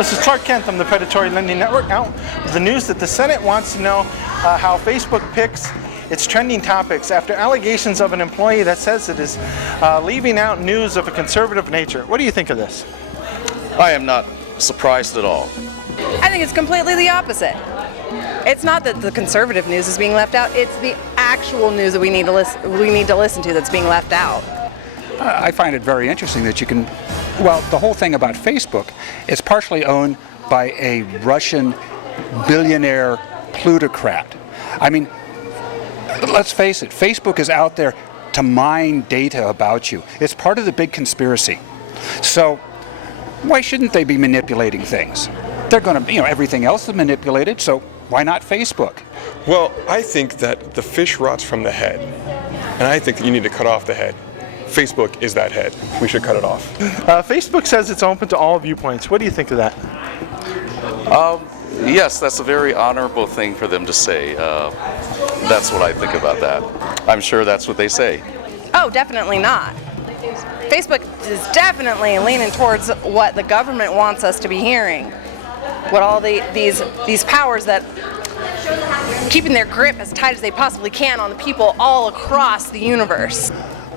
This is Clark Kent. I'm the Predatory Lending Network. Out with the news that the Senate wants to know how Facebook picks its trending topics after allegations of an employee that says it is leaving out news of a conservative nature. What do you think of this? I am not surprised at all. I think it's completely the opposite. It's not that the conservative news is being left out, it's the actual news that we need to listen to that's being left out. I find it very interesting that you can, well, the whole thing about Facebook is partially owned by a Russian billionaire plutocrat. I mean, let's face it, Facebook is out there to mine data about you. It's part of the big conspiracy. So why shouldn't they be manipulating things? They're going to, everything else is manipulated, so why not Facebook? Well, I think that the fish rots from the head, and I think that you need to cut off the head. Facebook is that head. We should cut it off. Facebook says it's open to all viewpoints. What do you think of that? Yes, that's a very honorable thing for them to say. That's what I think about that. I'm sure that's what they say. Oh, definitely not. Facebook is definitely leaning towards what the government wants us to be hearing. What all these powers that keeping their grip as tight as they possibly can on the people all across the universe.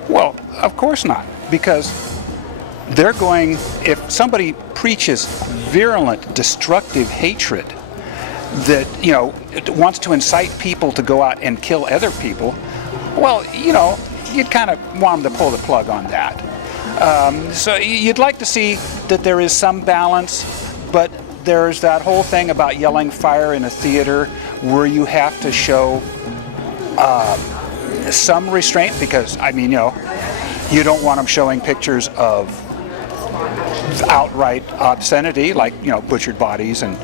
Well, of course not, because they're going, if somebody preaches virulent, destructive hatred that, wants to incite people to go out and kill other people, well, you'd kind of want them to pull the plug on that. So you'd like to see that there is some balance, but there's that whole thing about yelling fire in a theater where you have to show some restraint because, you don't want them showing pictures of outright obscenity like, butchered bodies and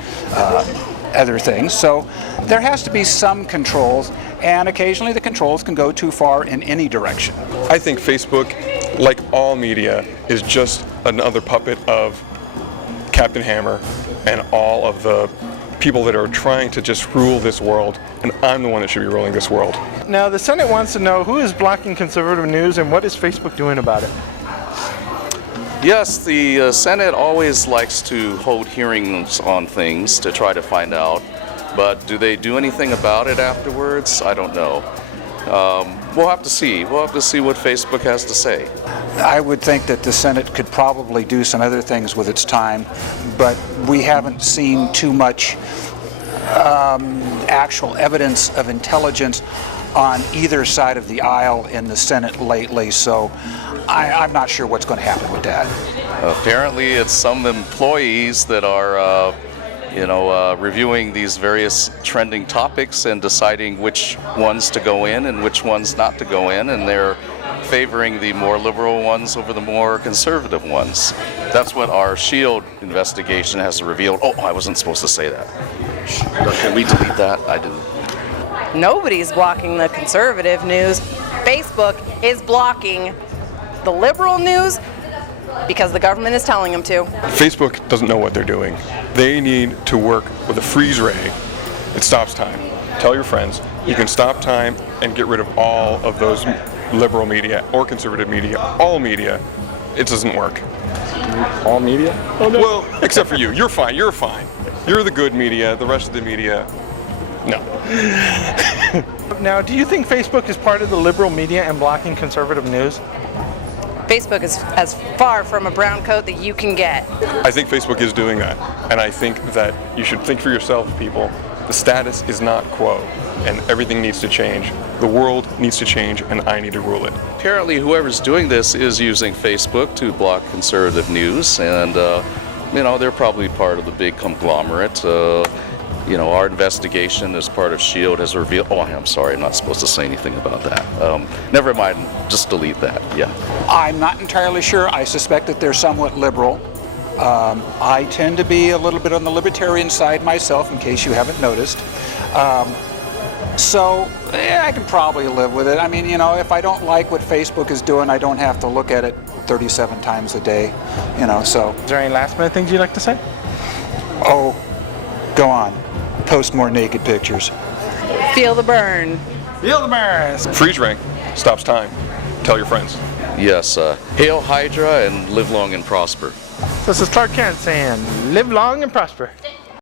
other things. So there has to be some controls, and occasionally the controls can go too far in any direction. I think Facebook, like all media, is just another puppet of Captain Hammer and all of the people that are trying to just rule this world, and I'm the one that should be ruling this world. Now, the Senate wants to know who is blocking conservative news and what is Facebook doing about it? Yes, the Senate always likes to hold hearings on things to try to find out, but do they do anything about it afterwards? I don't know. We'll have to see. We'll have to see what Facebook has to say. I would think that the Senate could probably do some other things with its time, but we haven't seen too much actual evidence of intelligence on either side of the aisle in the Senate lately, so I'm not sure what's going to happen with that. Apparently it's some employees that are reviewing these various trending topics and deciding which ones to go in and which ones not to go in, and they're favoring the more liberal ones over the more conservative ones. That's what our SHIELD investigation has revealed. Oh, I wasn't supposed to say that. Can we delete that? I didn't. Nobody's blocking the conservative news. Facebook is blocking the liberal news because the government is telling them to. Facebook doesn't know what they're doing. They need to work with a freeze ray. It stops time. Tell your friends you can stop time and get rid of all of those liberal media or conservative media. All media, it doesn't work. All media? Oh, no. Well, except for you. You're fine. You're fine. You're the good media. The rest of the media, no. Now, do you think Facebook is part of the liberal media and blocking conservative news? Facebook is as far from a brown coat that you can get. I think Facebook is doing that, and I think that you should think for yourself, people. The status is not quo, and everything needs to change. The world needs to change, and I need to rule it. Apparently whoever's doing this is using Facebook to block conservative news, and they're probably part of the big conglomerate. Our investigation as part of SHIELD has revealed... Oh, I'm sorry, I'm not supposed to say anything about that. Never mind, just delete that, yeah. I'm not entirely sure. I suspect that they're somewhat liberal. I tend to be a little bit on the libertarian side myself, in case you haven't noticed. I can probably live with it. If I don't like what Facebook is doing, I don't have to look at it 37 times a day, so. Is there any last minute things you'd like to say? Oh, go on. Post more naked pictures. Feel the burn. Feel the burn. Freeze ray stops time. Tell your friends. Yes, hail Hydra and live long and prosper. This is Clark Kent saying, live long and prosper.